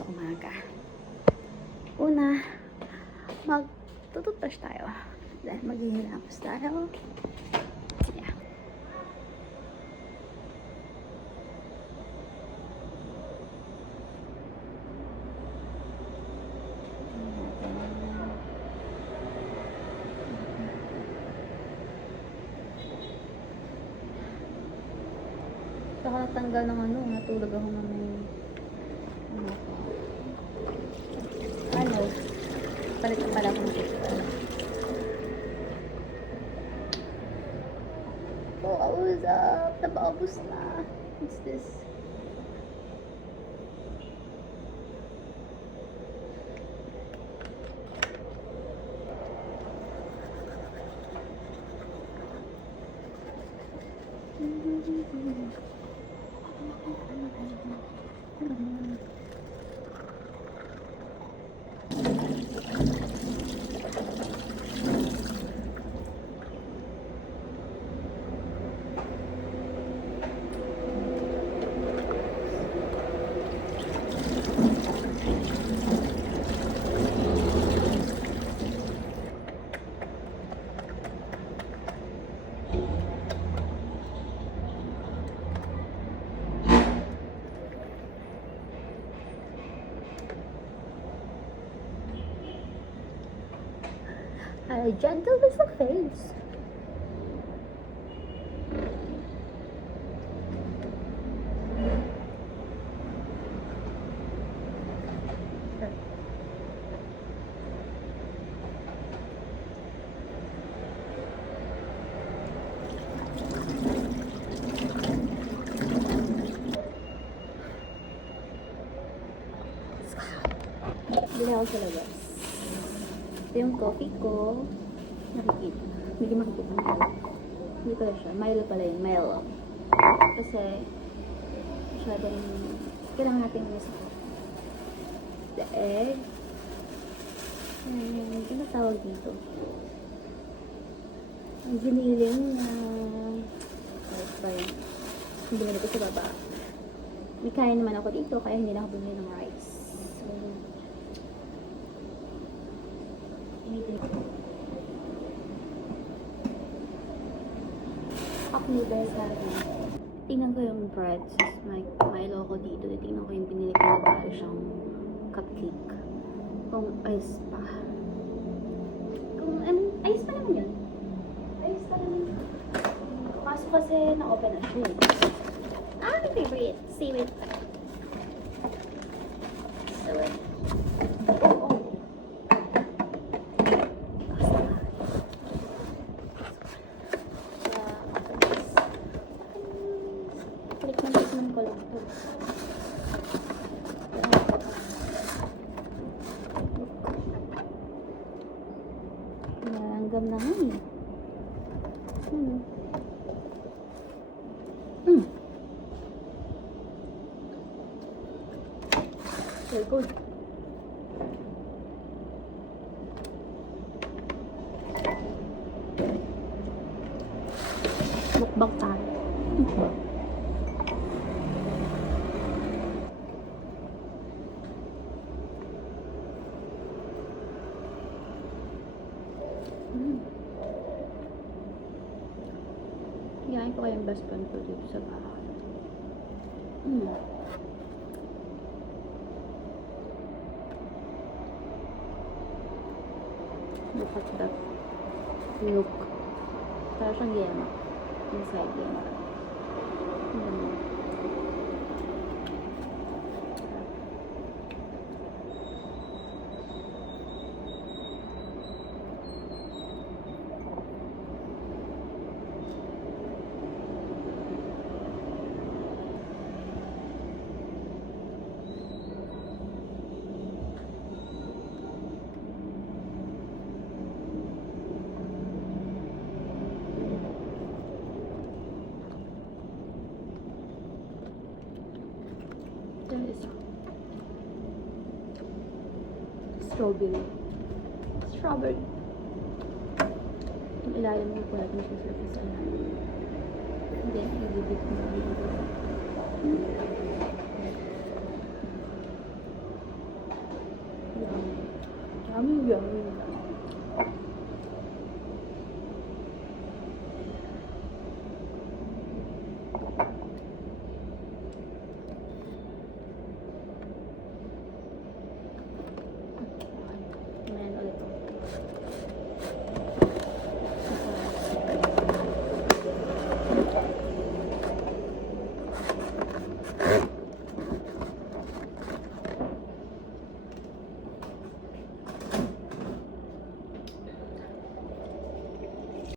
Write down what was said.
sa umaga. Una, mag-tututbrush tayo. Dahil maghihilamos tayo. Yeah. Saka natanggal ng ano, natulog ako na may palit na pala ako ng picture. Oh, what's up? Napaubos na. What's this? A gentle little face. Bili ako sa labas. Ito yung coffee ko. Nakikita. Hindi makikita. Hindi pala siya. Milo pala yun. Milo. Kasi, masyadong kailangan natin yung isa ko. The egg. And, ano tawag dito? Ang giniling na rice ba yun? Hindi binili ko sa baba. May kain naman ako dito, kaya hindi na ako bumili ng rice. So, noodles sa akin. Tingnan ko yung bread. May Milo ko dito. Tingnan ko yung pinili ko na para siyang cupcake. Kung ice pa. Kung ice pa naman yun. Ice pa naman. Kaso kasi na-open na siya. My favorite. Seaweed. So, langgam naman eh. Very good. Mukbang tayo. Yain ko kayong best friend ko dito sa bahay. Look at that. Look. Para siyang yema. Inside yema. Strawberry. Strawberry. Yung ilalim mo po natin sa surface na. And then, i-dibit mo. Yummy.